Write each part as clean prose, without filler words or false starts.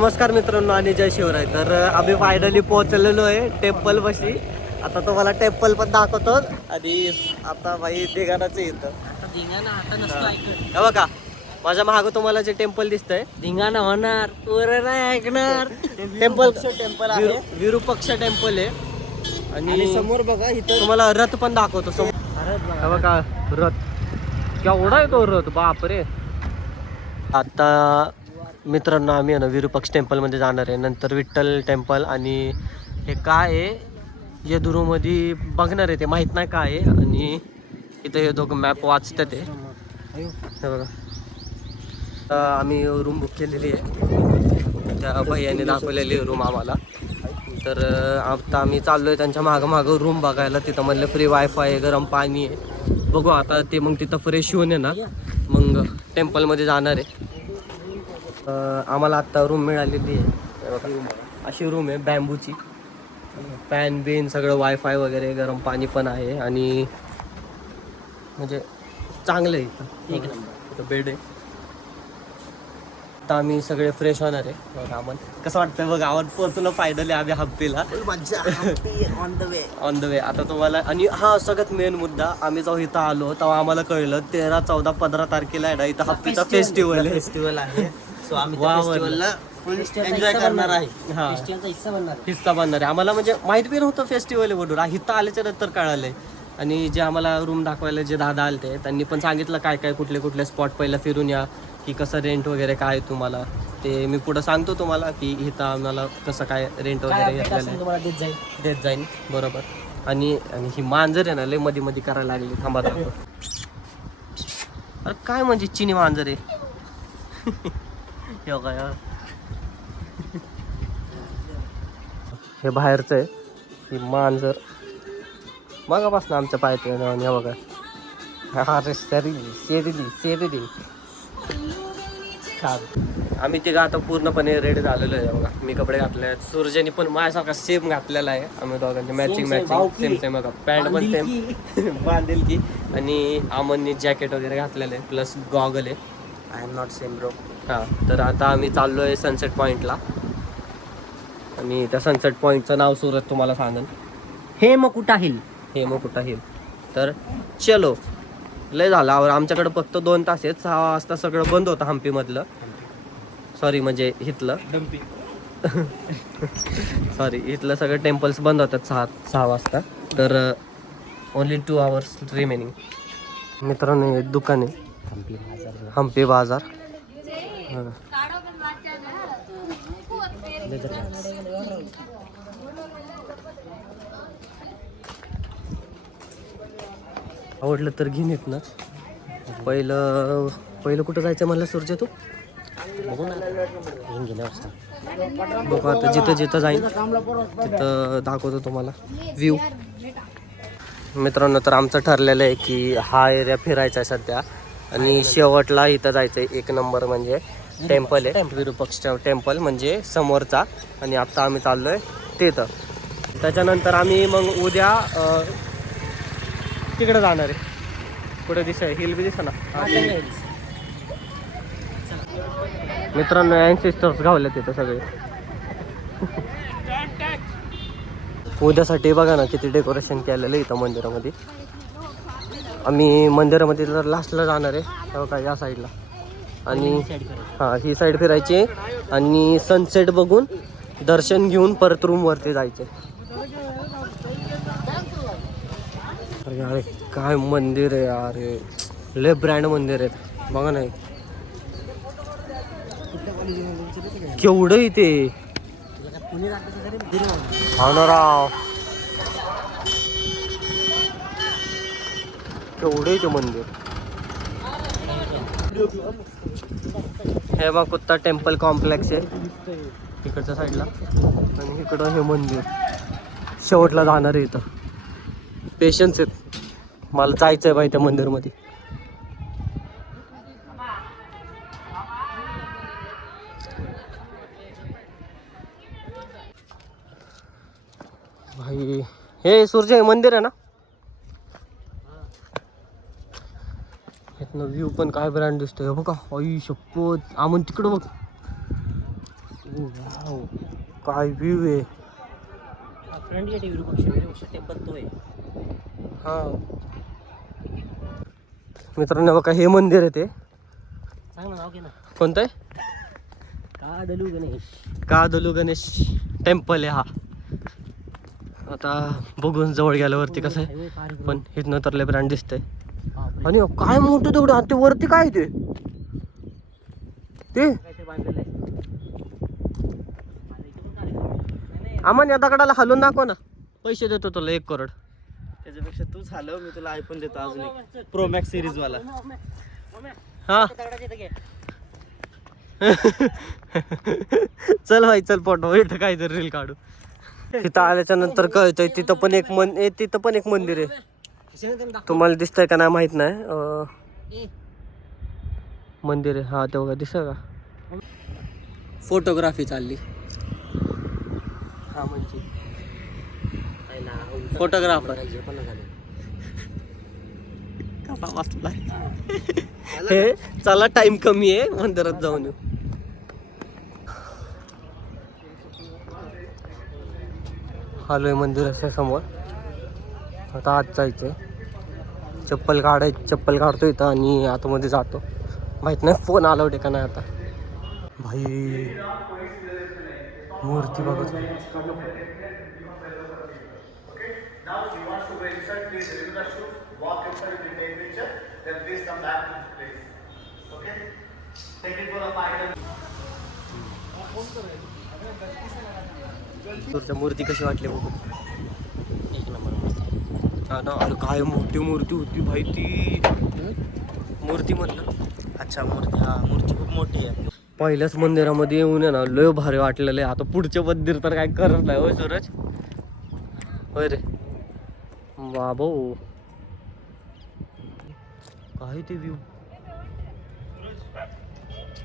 नमस्कार मित्रांनो आणि जय शिवराय. तर आम्ही फायनली पोहोचलेलो आहे टेम्पल पाशी. आता तुम्हाला टेम्पल पण दाखवतो आणि आता भाई धिंगाणाच येतं. हे बघा माझ्या मागं तुम्हाला जे टेम्पल दिसतंय धिंगाणा होणार पोरं नाही ऐकणार. टेम्पल टेम्पल आहे विरूपक्ष टेम्पल आहे. आणि समोर बघा इथं तुम्हाला रथ पण दाखवतो समोर. हे बघा रथ केवढा आहे तो रथ, बापरे. आता मित्रांनो आम्ही आहे ना विरूपक्ष टेम्पलमध्ये जाणार आहे, नंतर विठ्ठल टेम्पल आणि हे काय आहे येदुरूमध्ये बघणार आहे ते माहीत नाही काय आहे. आणि इथं हे दोघं मॅप वाचतात ते. हे बघा आम्ही रूम बुक केलेली आहे, त्या भैयाने दाखवलेली रूम आम्हाला. तर आता आम्ही चाललो आहे त्यांच्या मागं रूम बघायला. तिथं म्हणलं फ्री वायफाय आहे, गरम पाणी आहे. बघू आता ते मग तिथं फ्रेश होऊन आहे ना मग टेम्पलमध्ये जाणार आहे. आम्हाला आत्ता रूम मिळालेली आहे, अशी रूम आहे बॅम्बूची. फॅन बिन सगळं वायफाय वगैरे गरम पाणी पण आहे आणि म्हणजे चांगलं आहे इथं. इथं बेड आहे. आता आम्ही सगळे फ्रेश होणार आहे. आपण कसं वाटतंय बघ गावात पोहोचलो फायनली आम्ही हम्पीला. ऑन द वे आता तुम्हाला. आणि हा सगळ्यात मेन मुद्दा, आम्ही जेव्हा इथं आलो तेव्हा आम्हाला कळलं 13, 14, 15 तारखेला आहे ना इथं हम्पीचा फेस्टिवल आहे. सो आम्ही फेस्टिवलला फुल एन्जॉय करणार आहे. हा फेस्टिवलचा हिस्सा बनणार आहे. हिस्सा बनणार आहे. आम्हाला म्हणजे माहित बी नव्हतं फेस्टिवल आहे म्हणून, इथं आल्याच्या नंतर कळालंय. आणि जे आम्हाला रूम दाखवायला जे दादा आले त्यांनी पण सांगितलं काय काय कुठले कुठले स्पॉट पहिला फिरून या, की कसं रेंट वगैरे काय आहे तुम्हाला ते मी पुढं सांगतो तुम्हाला, की इथं आम्हाला कसं काय रेंट वगैरे घेतलेलं तुम्हाला देत जाईन बरोबर. आणि ही मांजर आहे ना लय मध्ये मध्ये करायला लागली. थांबा दाखवतो. अरे काय म्हणजे चिनी मांजर आहे. हे बाहेरचं आहे, ही मांजर मगापासून आमच्या पायात आणि हे बघा. अरे शेरी आम्ही तिघं आता पूर्णपणे रेडी झालेलो आहे. बघा मी कपडे घातले आहेत, सूर्याने पण माझ्यासारखा सेम घातलेला आहे. आम्ही दोघांचे मॅचिंग सेम बघा. पॅन्ट पण सेम बांधेल की. आणि अमननी जॅकेट वगैरे घातलेलं आहे, प्लस गॉगल आहे. I am not same bro. हां तर आता आम्ही चाललो आहे सनसेट पॉईंटला. आणि त्या सनसेट पॉईंटचं नाव सुरत तुम्हाला सांगेल, हेमकुटा हिल. हेमकुटा हिल. तर चलो लय झालं आमच्याकडे फक्त 2 तास आहेत. 6 वाजता सगळं बंद होतं हम्पीमधलं. सॉरी म्हणजे इथलं सॉरी इथलं सगळं टेम्पल्स बंद होतात 6 वाजता. तर ओनली 2 आवर्स रिमेनिंग. मित्रांनो एक दुकान आहे हम्पी बाजार. आवडलं तर घेऊन येत ना. पहिलं कुठं जायचं म्हणलं सूर्य तू? बघू आता जिथं जाईन तिथं दाखवतो तुम्हाला व्ह्यू. मित्रांनो तर आमचं ठरलेलं आहे की हा एरिया फिरायचा आहे सध्या. आणि शेवटला इथं जायचं आहे 1 नंबर म्हणजे टेम्पल आहे विरूपक्ष टेम्पल म्हणजे समोरचा. आणि आता आम्ही चाललोय तिथं. त्याच्यानंतर आम्ही मग उद्या तिकडे जाणार आहे. कुठे दिसाय हिल बी दिसा ना. मित्रांनो अँसेस्टर्स गावले तिथं सगळे. उद्यासाठी बघा ना किती डेकोरेशन केलेलं आहे इथं मंदिरामध्ये. आम्ही मंदिरामध्ये तर लास्टला जाणार आहे तेव्हा काय या साईडला. आणि हां ही साईड फिरायची आणि सनसेट बघून दर्शन घेऊन परत रूमवरती जायचे. अरे अरे काय मंदिर आहे अरे, लय ब्रँड मंदिर आहेत बघा नाही केवढं इथे. हा ना राव केवढं इथे मंदिर. हे बघ कुत्ता टेम्पल कॉम्प्लेक्स आहे तिकडच्या साईडला. आणि इकडं हे मंदिर शेवटला जाणार आहे. इथं पेशन्स आहेत, मला जायचं आहे बाई त्या मंदिरमध्ये. भाई हे सूर्य मंदिर आहे ना. इथनं व्ह्यू पण काय ब्रँड दिसतोय बघा. आई शपथ आमन तिकडं बघ. वाव, काय व्ह्यू आहे. फ्रंट गेट आहे विरूपाक्ष टेम्पल तो आहे. हा मित्रांनो बघा हे मंदिर आहे ते. सांग ना नाव घे ना. कोणतं आहे? काडलू गणेश. कादलू गणेश टेम्पल आहे हा. आता बघून जवळ गेल्यावरती कसं आहे, पण इथनं तर लय ब्रँड दिसतंय. आणि काय मोठं तेवढं, आणि ते वरती काय आहे ते आम्हाला या दगडाला हलवून दाखव ना, पैसे देतो तुला 1 करोड. त्याच्यापेक्षा तूच हलव, मी तुला आयफोन देतो अजून एक प्रो मॅक्स सिरीज वाला. हा चल भाई चल फोटो इथं काहीतरी रील काढू. तिथं आल्याच्या नंतर कळतंय तिथं पण एक मंदिर आहे. तुम्हाला दिसतंय का नाही माहित नाही. मंदिर आहे हा, ते बघा दिसतं का. फोटोग्राफी चालली. हा म्हणजे फोटोग्राफर कसा बसलाय. हे चला टाइम कमी आहे, मंदिरात जाऊन येऊ. आलोय मंदिराच्या समोर. आता आत जायचंय. चप्पल काढतो इथं आणि आतमध्ये जातो. माहित नाही फोन अलाउड आहे का नाही आता. भाई मूर्ती बघत. मूर्ती कशी वाटली बघू. एक नंबर मस्त. हा ना, अरे काय मोठी मूर्ती होती भाई ती. मूर्ती म्हणलं. अच्छा मूर्ती, हा मूर्ती खूप मोठी आहे. पहिल्याच मंदिरामध्ये येऊन आहे ना लय भारी वाटलेलं आहे. आता पुढचे मंदिर तर काय करत नाही होय सूरज. होय रे बाबो, काय ते व्ह्यू.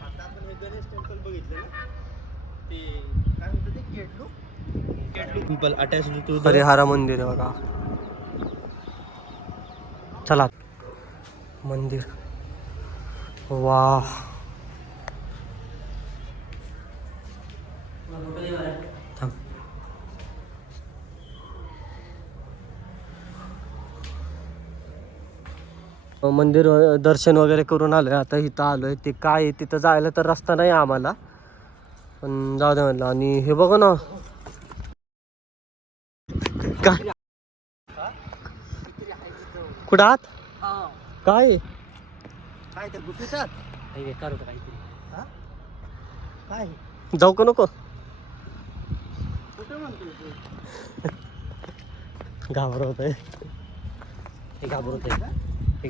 आता आपण हे गणेश टेम्पल बघितलं ना, ते काय म्हणतात ते केटलू टेम्पल अटॅच टू हरिहरा मंदिर आहे बघा. चला मंदिर. वाह थांब. मंदिर दर्शन वगैरे करून आलोय. आता इथं आलोय, ते काय आहे तिथं जायला तर रस्ता नाही आम्हाला, पण जाऊ दे म्हणलं. आणि हे बघा ना काय कुठं आहात काय आहे? काय ते गुपितात काढू काहीतरी. हा काय जाऊ का नको. कुठे म्हणतो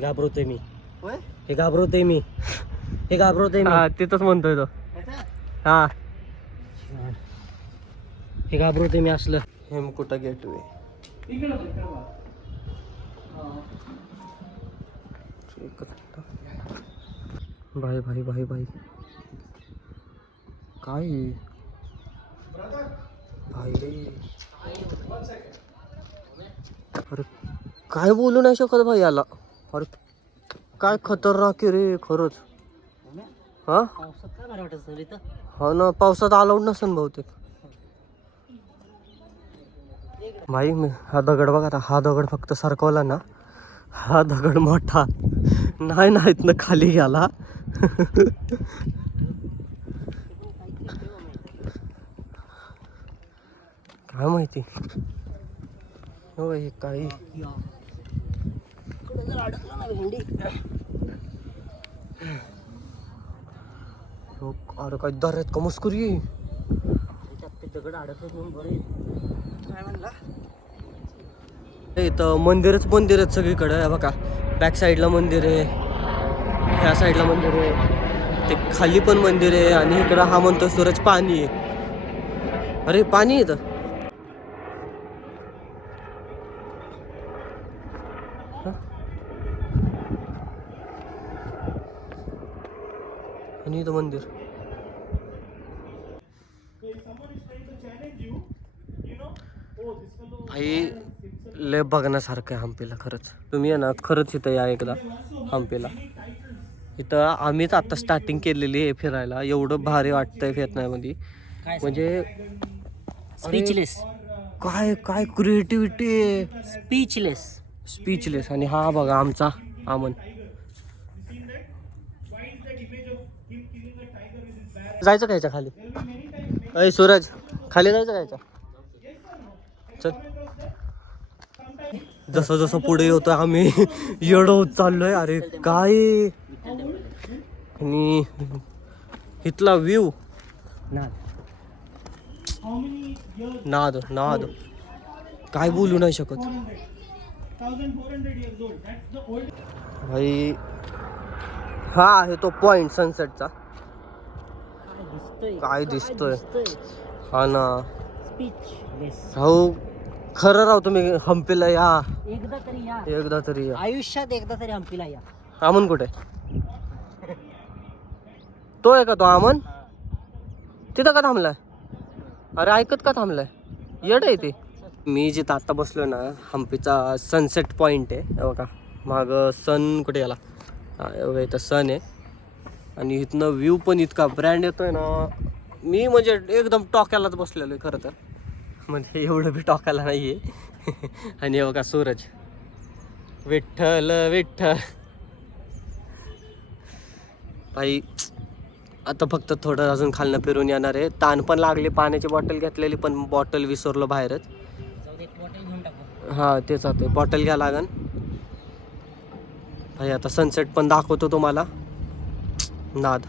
घाबरवतोय मी होय हे घाबरवतोय मी तिथंच म्हणतोय तो. हा हे घाबरवते मी असलं. हेमकुटा गेटवे. भाई भाई भाई भाई काय भाई रे. अरे काय बोलू नाही शकत भाई याला. अरे काय खतरनाक आहे रे खरंच. हा पावसात काय बरं वाटत सर इथं. हा ना, पावसात अलाउड नसेल बहुतेक. भाई हा दगड बघा आता. हा दगड फक्त सरकवला ना, हा दगड मोठा नाही इथनं खाली गेला. काय माहिती हो हे काही. अरे काय दर्यात का मस्करी. दगड अडकत म्हणून बरं. काय म्हणला. इथं मंदिरच आहेत सगळीकडे. आहे बघा, बॅक साईडला मंदिर आहे, ह्या साईडला मंदिर आहे, ते खाली पण मंदिर आहे, आणि इकडं हा म्हणतो सूरज पाणी आहे. अरे पाणी इथं. आणि इथं मंदिर. भाई लय बघण्यासारखं आहे हम्पीला खरंच. तुम्ही आहे ना खरंच इथं या एकदा हम्पीला. इथं आम्हीच आता स्टार्टिंग केलेली आहे फिरायला. एवढं भारी वाटतंय फिरण्यामध्ये. म्हणजे स्पीचलेस, काय काय क्रिएटिव्हिटी आहे, स्पीचलेस. स्पीचलेस. आणि हा बघा आमचा आमन. जायचं कायच्या खाली? अय सूरज, खाली जायचं कायच्या? चल. जसं जसं पुढे येतोय आम्ही येडो होत चाललोय. अरे काय, आणि इथला व्ह्यू नाद नाद, काय बोलू नाही शकत भाई. हा आहे तो पॉइंट सनसेटचा. काय दिसतोय, हा ना. स्पीचलेस. हो खरं राव, तुम्ही हम्पीला या एकदा तरी या, एकदा तरी या. आयुष्यात एकदा तरी हम्पीला या. अमन कुठे? तो आहे का तो अमन? तिथं का थांबलाय? अरे ऐकत का थांबलाय? येड आहे ते. मी जिथं आता बसलो ना, हम्पीचा सनसेट पॉइंट आहे. हे बघा माग सन कुठे गेला? बघा इथं सन आहे. आणि इथनं व्ह्यू पण इतका ब्रँड येतोय ना. मी म्हणजे एकदम टॉक्यालाच बसलेलो आहे खरं तर, म्हणजे एवढं बी टॉकायला नाही आहे. आणि हे बघा सूरज, विठ्ठल विठ्ठल. भाई आता फक्त थोडं अजून खालनं फिरून येणार आहे. ताण पण लागली, पाण्याची बॉटल घेतलेली पण बॉटल विसरलो बाहेरच. जाऊ दे, एक बॉटल घेऊन टाकू. हा तेच आता बॉटल घ्या लागन भाई. आता सनसेट पण दाखवतो तुम्हाला. नाद.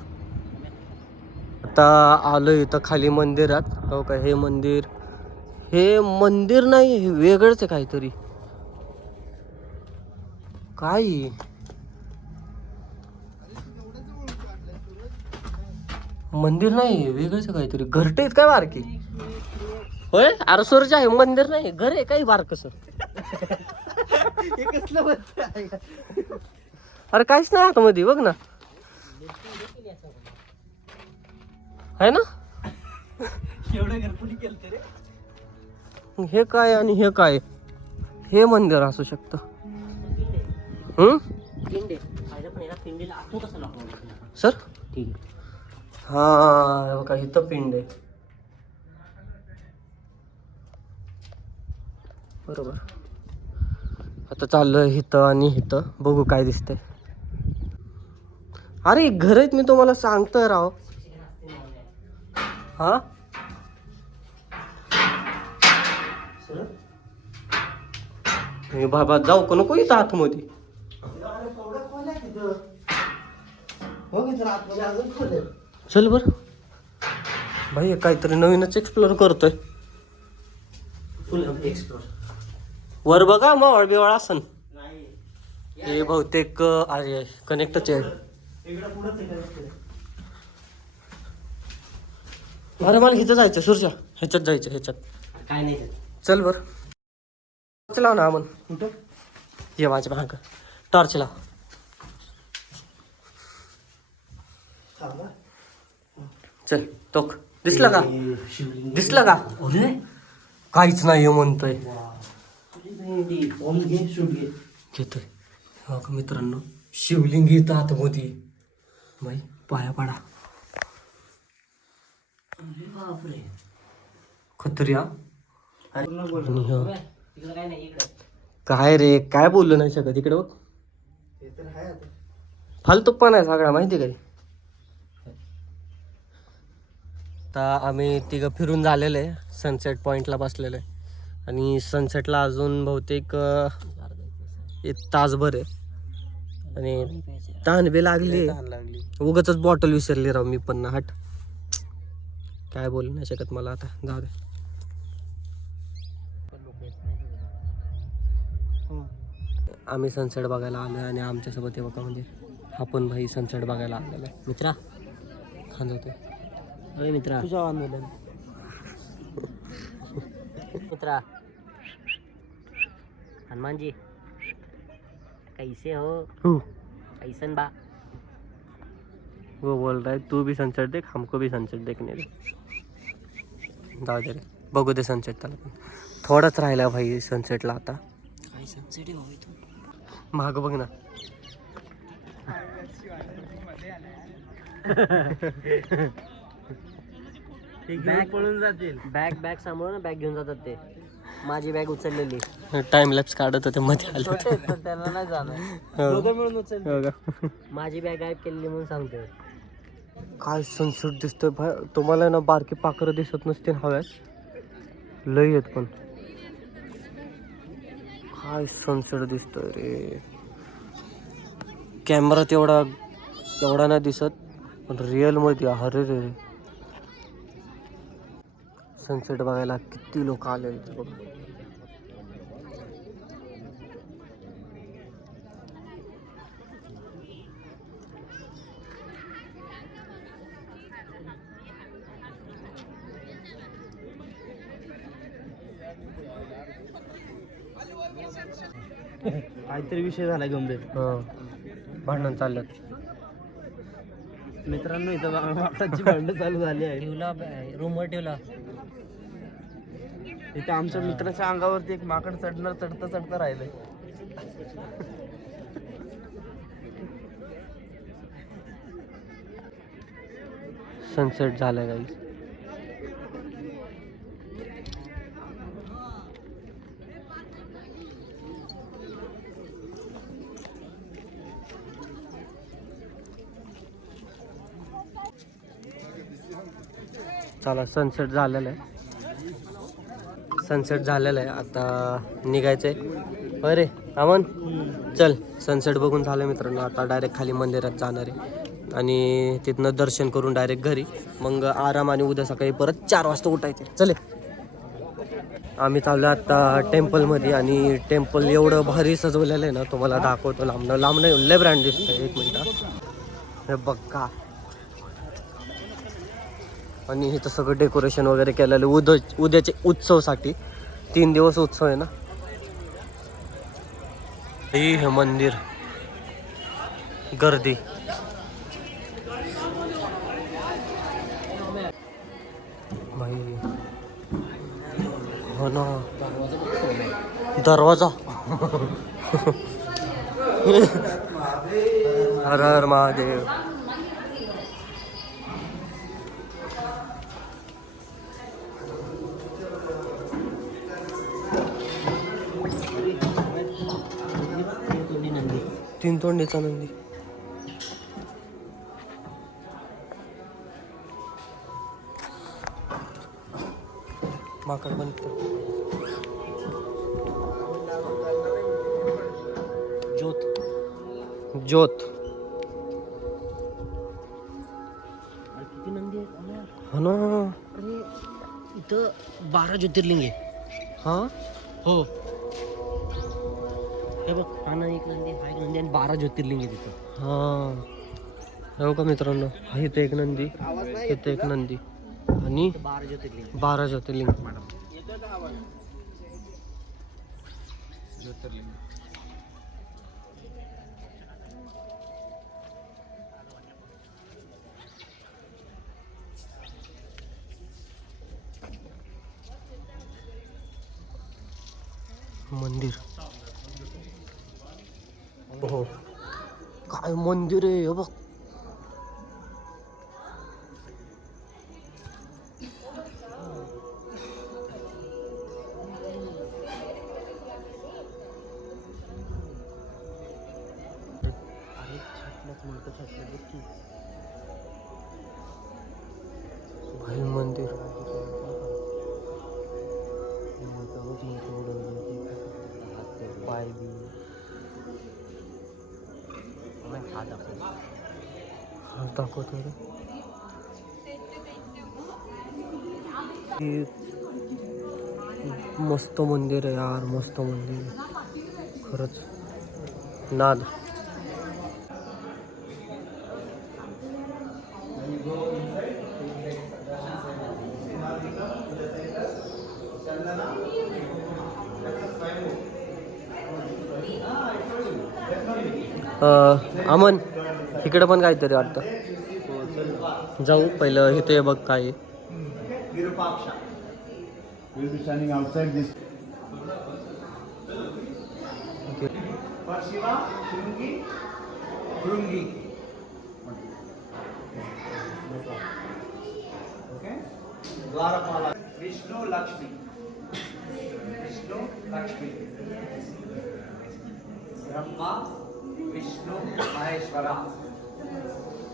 आता आलो इथं खाली मंदिरात. हो का, हे मंदिर, हे मंदिर नाही, हे वेगळंच आहे काहीतरी. काय मंदिर नाही, वेगळंच आहे काहीतरी. घरटे आहेत काय बारकी? होय, अरे सूरज आहे, मंदिर नाही, घर आहे काही बारक सर. अरे काहीच नाही आतमध्ये, बघ ना. आहे ना. हे काय आणि हे काय? हे मंदिर असू शकतं. सर ठीक आहे. हा बघा इथं पिंड आहे. बरोबर. आता चाललोय इथं आणि इथं, बघू काय दिसतंय. अरे घर आहेत, मी तुम्हाला सांगतोय राव. हा मी बाबा जाऊ का नको इथं आतमध्ये? चल बर भाई, काहीतरी नवीनच एक्सप्लोर करतोय. वर बघा मग बिवाळ असन. हे बहुतेक अरे कनेक्टच आहे. अरे मला इथं जायचं सुरच्या, ह्याच्यात जायचं, ह्याच्यात काय नाही. चल बर. टॉर्च लाव ना अमन. कुठं? ये माझ्या भाग, टॉर्च लाव. चल टोक. दिसलं का? दिसलं का? अरे काहीच नाही म्हणतोय. घेतोय. हो का मित्रांनो, शिवलिंग येतं आतमध्ये. बाई पाया पडा. बापरे. खतरिया. तिकडे काय नाही, इकडे. काय रे, काय बोललो नाही शकत. इकडे बघ, फालतूपणा आहे सगळा, माहिती काय. आता आम्ही तिघं फिरून झालेलं आहे, सनसेट पॉईंटला बसलेलं आहे. आणि सनसेटला अजून बहुतेक एक तासभर आहे. आणि तहान बी लागली, उगाच बॉटल विसरली राव मी पण. हट, काय बोलू नाही शकत मला आता, जाऊ दे. आम्ही सनसेट बघायला आलो आणि आमच्यासोबत हे बघा म्हणजे हा पण भाई सनसेट बघायला आलेला आहे. मित्रा खांदवतोय. अरे मित्रा, तुझ्या आंदोलन मित्रा. हनुमान जी कैसे हो? कैसन बा? वो बोल रहा है तू भी सनसेट देख, हमको भी सनसेट देखने दे. जाऊ दे रे, बघू दे सनसेट. त्याला पण थोडाच राहिला भाई सनसेटला आता. काय सनसेट आहे भाऊ इथून. महाग बघ ना. ते घेऊन Back- पळून जातील. बॅग सांभाळून ना, बॅग घेऊन जातात ते. माझी बॅग उचललेली. टाइम लॅप्स काढत होते मध्ये आले छोटे आहेत पण त्यांना नाही जाणार. हो. दोघं मिळून उचल. हो का? माझी बॅग गायब केलेली म्हणून सांगतोय. काय सनसेट दिसतोय भाई. तुम्हाला ना बारकी पाखरं दिसत नसतील हव्यात, लई आहेत पण. काय सनसेट दिसतोय रे. कॅमेरात एवढा नाही दिसत, पण रिअल मध्ये अरे रे. सनसेट बघायला किती लोक आले बघ. काहीतरी विषय झाला गंभीर. भांडण चाललं. मित्रांनो इथं माकडाची भांडण चालू झाली आहे. ठेवला रूमवर ठेवला. इथे आमच्या मित्राच्या अंगावरती एक माकड चढता राहिलंय. सनसेट झालाय काही. चला सनसेट झालेलं आहे. सनसेट झालेलं आहे, आता निघायचंय. अरे अमन चल, सनसेट बघून झालं मित्रांनो. आता डायरेक्ट खाली मंदिरात जाणार आहे आणि तिथनं दर्शन करून डायरेक्ट घरी. मग आराम आणि उद्या सकाळी परत 4 वाजता उठायचे. चले, आम्ही चाललो आता टेम्पलमध्ये आणि टेम्पल एवढं भारी सजवलेलं आहे ना, तुम्हाला दाखवतो. लांबनं लय ब्रँड दिसतंय. एक मिनिट, हे बघ का. आणि इथं सगळं डेकोरेशन वगैरे केलेलं उद्याचे उत्सवसाठी. 3 दिवस उत्सव आहे ना. हे मंदिर गर्दी. भाई हो ना, दरवाजा. हर हर महादेव. नंदी. 3 तोंडीचा नंदी. माकड बनतो. ज्योत. किती नंदी आहेत. हो ना. अरे इथं 12 ज्योतिर्लिंग आहे. हा हो, हे बघ, हा ना एक नंदी, हा एक नंदी आणि 12 ज्योतिर्लिंग आहे तिथं. हा, हो का मित्रांनो. हा इथे एक नंदी, इथे एक नंदी आणि 12 ज्योतिर्लिंग. 12 ज्योतिर्लिंग. मंदिर. हो, काय मंदिर आहे हे बघ. अरे छाटल्याच म्हणतो, छाटल्याच बघ की. भाई मंदिर. पाय बी हात दाखव. हा दाखवतो रे. हे मस्त मंदिर आहे यार, मस्त मंदिर आहे खरंच. नाद. अमन इकडे पण काहीतरी वाटतं. जाऊ पहिलं इथे बघ काय आहे. We'll be standing outside this. For Shiva, Shringi, Brungi. Okay? द्वारपाला Vishnu Lakshmi Vishnu Lakshmi Brahma Vishnu Maheshwara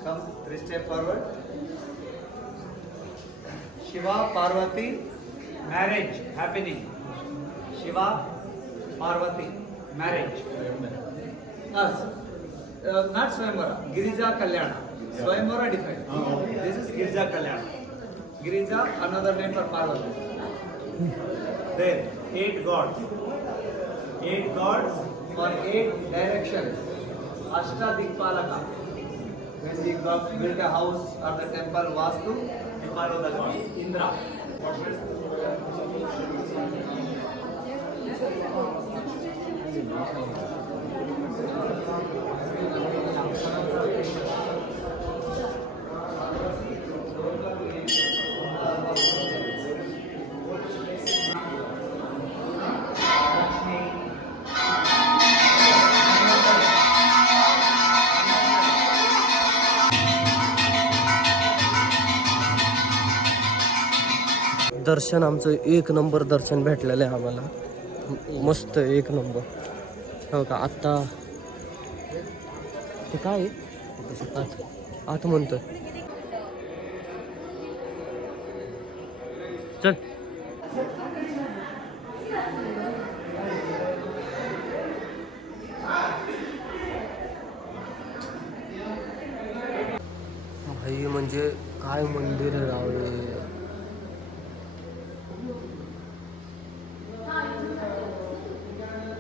come 3 step forward Shiva Parvati marriage happening Shiva Parvati marriage not Swayamvara Girija Kalyana Swayamvara different this is Girija Kalyana Girija another name for Parvati there 8 gods for 8 directions Ashtadikpalaka when we build a house or the temple Vastu we follow the god Indra दर्शन आमचं एक number दर्शन भेटलेलं आहे आम्हाला मस्त एक number हो का आत्ता ते काय आहे आत म्हणतोय चल भाई म्हणजे काय मंदिर आहे राव हे.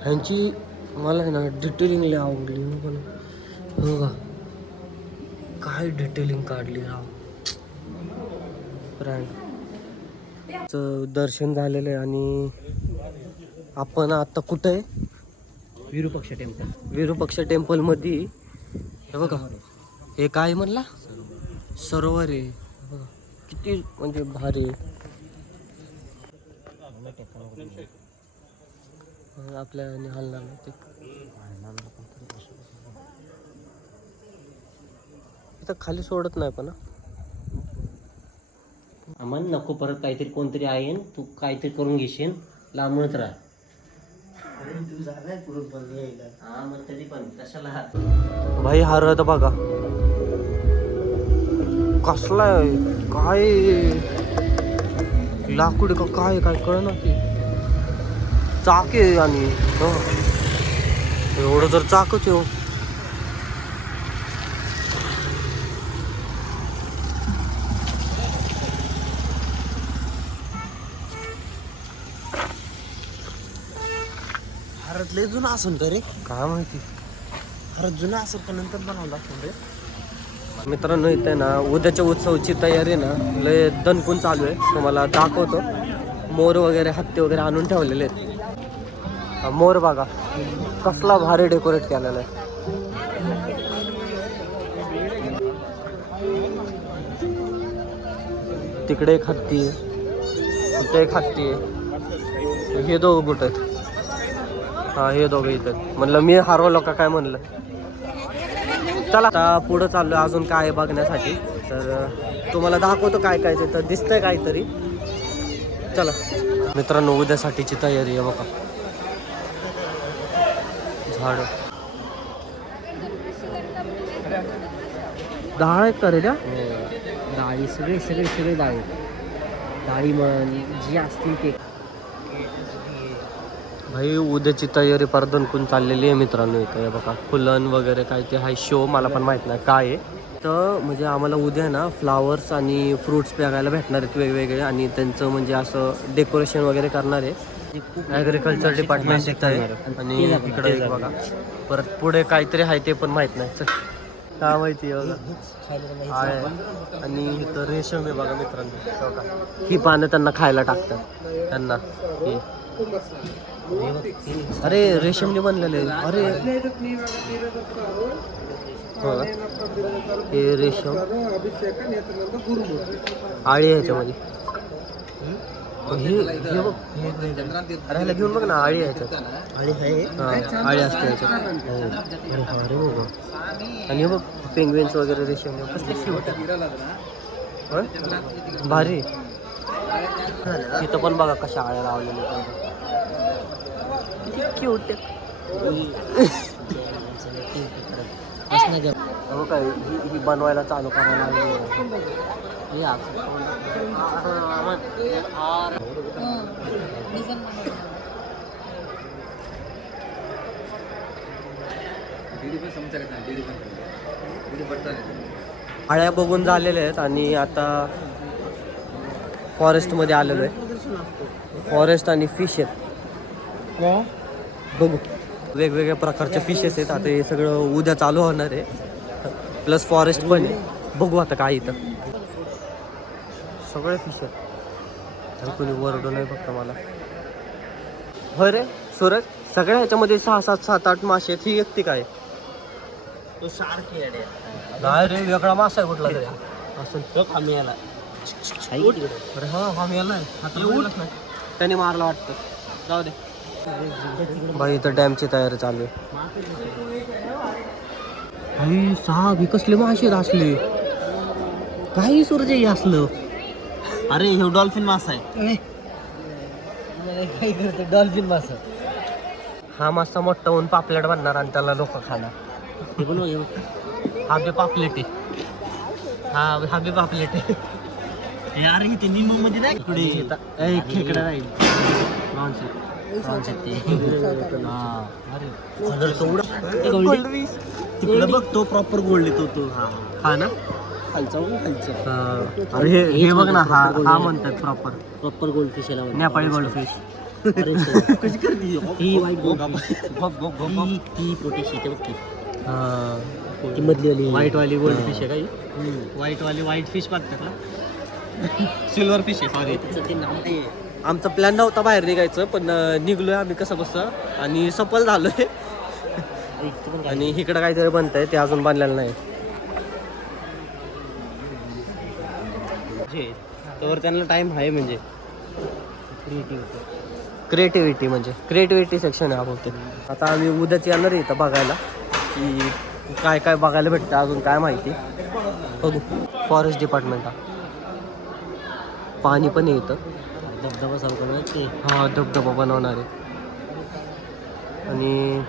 ह्यांची मला आहे ना डिटेलिंग लय आवडली पण हो का काय डिटेलिंग काढली राव ब्रँड दर्शन झालेलं आहे आणि आपण आता कुठं आहे विरूपक्ष टेम्पलमध्ये हे बघा हे काय म्हणला सरोवर आहे बघा किती म्हणजे भारी आपल्या हलणार ते इथं खाली सोडत नाही पण आम्हाला नको परत काहीतरी कोणतरी आहे तू काहीतरी करून घेशील लांबूनच राहा हा मग तरी पण कशाला भाई हा रथ बघा कसला आहे काय लाकूड का काय काय कळ ना की चाक आहे आणि हो एवढं तर चाकच आहे भारत लय जुना असून का रे काय माहिती भारत जुना असून का नंतर बनवला असून रे मित्रांनो इथे ना उद्याच्या उत्सवाची तयारी ना लय दणकून चालू आहे तुम्हाला दाखवतो मोर वगैरे हत्ती वगैरे आणून ठेवलेले आहेत मोर बघा कसला भारी डेकोरेट केलेला आहे तिकडे एक हत्ती आहे इथे एक हत्ती आहे हे दोघं कुठं आहेत हा हे दोघं इथं म्हणलं मी हरवलो का काय म्हणलं चला आता पुढं चाललोय अजून काय बघण्यासाठी तर तुम्हाला दाखवतो काय काय ते तर दिसतंय काहीतरी चला मित्रांनो उद्यासाठीची तयारी आहे बघा झाड डाळ आहेत का रे त्या डाळी सगळे डाळी डाळी म्हण जी असतील ते भाई उद्याची तयारी फार दणकून चाललेली आहे मित्रांनो इथं हे बघा फुलन वगैरे काय ते हाय शो मला पण माहित नाही काय आहे तर म्हणजे आम्हाला उद्या ना फ्लावर्स आणि फ्रुट्स बघायला भेटणार आहेत वेगवेगळे आणि त्यांचं म्हणजे असं डेकोरेशन वगैरे करणार आहे ॲग्रिकल्चर डिपार्टमेंट इथं आहे आणि इकडे एक बघा परत पुढे काहीतरी आहे ते पण माहित नाही चल काय माहिती आहे आणि इथं रेशम आहे बघा मित्रांनो बघा ही पानं त्यांना खायला टाकतात त्यांना ही अरे रेशमने बनलेले अरे हो हे रेशम आळी आहे ह्याच्यामध्ये हे बघ अरे ह्याला घेऊन बघ ना आळी आहे ह्याच्यात आळी आहे हां आळी असते ह्याच्यात अरे हो आणि हे बघ पेंग्विन्स वगैरे रेशम कसले क्यूट भारी तिथं पण बघा कशा आळ्या लावलेल्या किती क्यूट हो काय ही बनवायला चालू करायला आळ्या बघून झालेल्या आहेत आणि आता फॉरेस्ट मध्ये आलेलो आहे. फॉरेस्ट आणि फिश आहेत बघू वेगवेगळ्या प्रकारचे फिशेस आहेत. आता हे सगळं उद्या चालू होणार आहे. प्लस फॉरेस्ट पण आहे. बघू आता काय इथं सगळे फिश आहेत. कोणी वरडू नाही फक्त मला. होय रे सूरज सगळ्या ह्याच्यामध्ये 6, 7, 7, 8 मासे आहेत. ही एकटी काय तो शार्क आहे नाही रे वेगळा मासा आहे कुठला तरी असं आम्ही याला अरे हा हा मेला नाही त्याने मारला वाटतं. जाऊ दे बाई इथं डॅमची तयारी चालू आहे. साहेब ही कसले मासे असले काही सूर्य हे असलं. अरे हे डॉल्फिन मासा आहे. काय करतो डॉल्फिन मासा हा मासा मोठा होऊन पापलेट बनणार आणि त्याला लोक खाणार. हे पण हा बी पापलेट आहे. हा बी पापलेट आहे. अरे इथे निमो मध्ये नाही पुढे खेकडा राहील तिकडे बघ तो प्रॉपर गोल्ड येतो तो. हा ना खालचा खालचा अरे हे बघ ना हा हा म्हणतात प्रॉपर प्रॉपर गोल्ड फिश याला नेपाळी गोल्डफिश. कशी करते ही वाईट गोल्ड ती पोटेशी ते बघ ती मधली वाली व्हाईट वाली गोल्डफिश आहे काही. व्हाईट वाली व्हाईट फिश मागतात ना. सिल्वर फिश आहे सॉरी. तिचं ते नाव नाही आहे. आमचा प्लॅन नव्हता बाहेर निघायचं पण निघलोय आम्ही कसं बसं आणि सफल झालोय. आणि इकडं काहीतरी बनतंय ते अजून बांधलेलं नाही. तर त्यांना टाइम आहे म्हणजे क्रिएटिव्हिटी सेक्शन आहे आपण ते. आता आम्ही उद्याच येणार आहे इथं बघायला की काय काय बघायला भेटतं अजून काय माहिती बघू. फॉरेस्ट डिपार्टमेंट पाणी पण आहे इथं. धबधबा सारखं ते हा धबधबा बनवणार आहे. आणि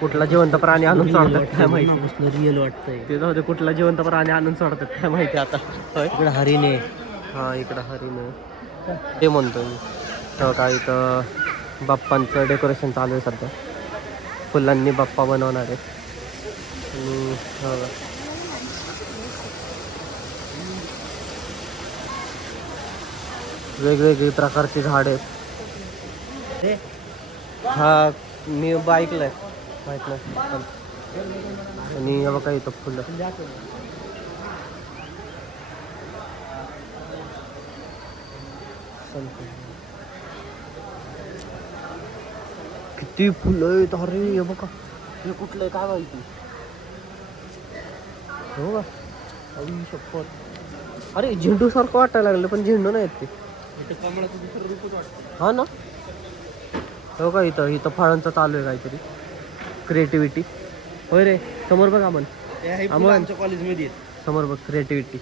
कुठला जिवंत प्राणी आणून सोडतात काय माहिती. रिअल वाटतंय. ते जाऊ दे कुठला जिवंत प्राणी आणून सोडतात काय माहिती आता. इकडे हरिणे हा इकडं हरिण ते म्हणतो मी. तर काय इथं बाप्पांचं डेकोरेशन चालू आहे सध्या. फुलांनी बाप्पा बनवणार आहे. आणि वेगवेगळी प्रकारची झाडे आहेत. हा मी ऐकलंय माहित नाही. आणि हे बघा इथं फुलं किती फुलं आहेत. अरे हे बघा हे कुठलं आहे काय माहिती. हो का आई शपथ. अरे झेंडू सारखं वाटायला लागलं पण झेंडू नाही आहेत ते. कमळाचं दुसरं रूपच वाटतं. हा ना हो का इथं फळांचं चालू आहे काहीतरी क्रिएटिव्हिटी. होय रे समोर बघ अमन आमच्या कॉलेजमध्ये समोर बघ क्रिएटिव्हिटी.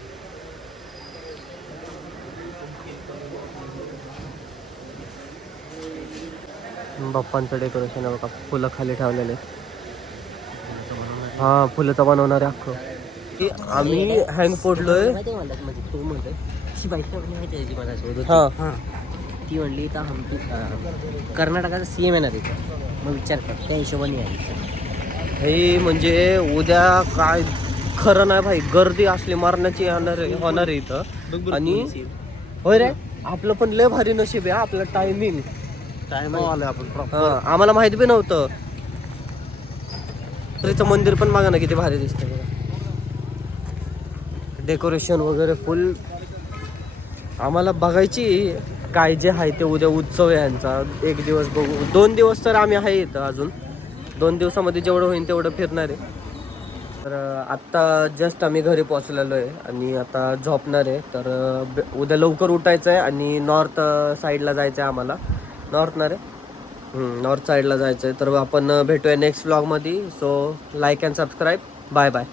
बाप्पांचं डेकोरेशन आहे बघा. फुलं खाली ठेवलेले. हा फुलंचं बनवणार आहे अख्खं. आम्ही हँग पडलोय. म्हणजे तू म्हणतोय ती बाईक माहिती आहे माझ्या शोधत. हा ती म्हणली तर हम्पी कर्नाटकाचा CM येणार आहे. मग विचार कर त्या हिशोबाने आहे. हे म्हणजे उद्या काय खरं नाही भाई. गर्दी असली मारण्याची होणार आहे इथं. आणि होय रे आपलं पण लय भारी नशीब आहे. आपलं टायमिंग आलं आपण आम्हाला माहिती बी नव्हतं. त्रिचं मंदिर पण बघा ना किती भारी दिसतंय बघा. डेकोरेशन वगैरे फुल. आम्हाला बघायची काय जे आहे ते. उद्या उत्सव आहे यांचा. एक दिवस बघू 2 दिवस तर आम्ही आहे इथं अजून. 2 दिवसामध्ये जेवढं होईल तेवढं फिरणार आहे. तर आत्ता जस्ट आम्ही घरी पोचलेलो आहे आणि आता झोपणार आहे. तर उद्या लवकर उठायचं आहे आणि नॉर्थ साईडला जायचं आहे आम्हाला. नॉर्थ साईडला जायचं आहे. तर आपण भेटूया नेक्स्ट व्लॉगमध्ये. So like and subscribe. Bye bye.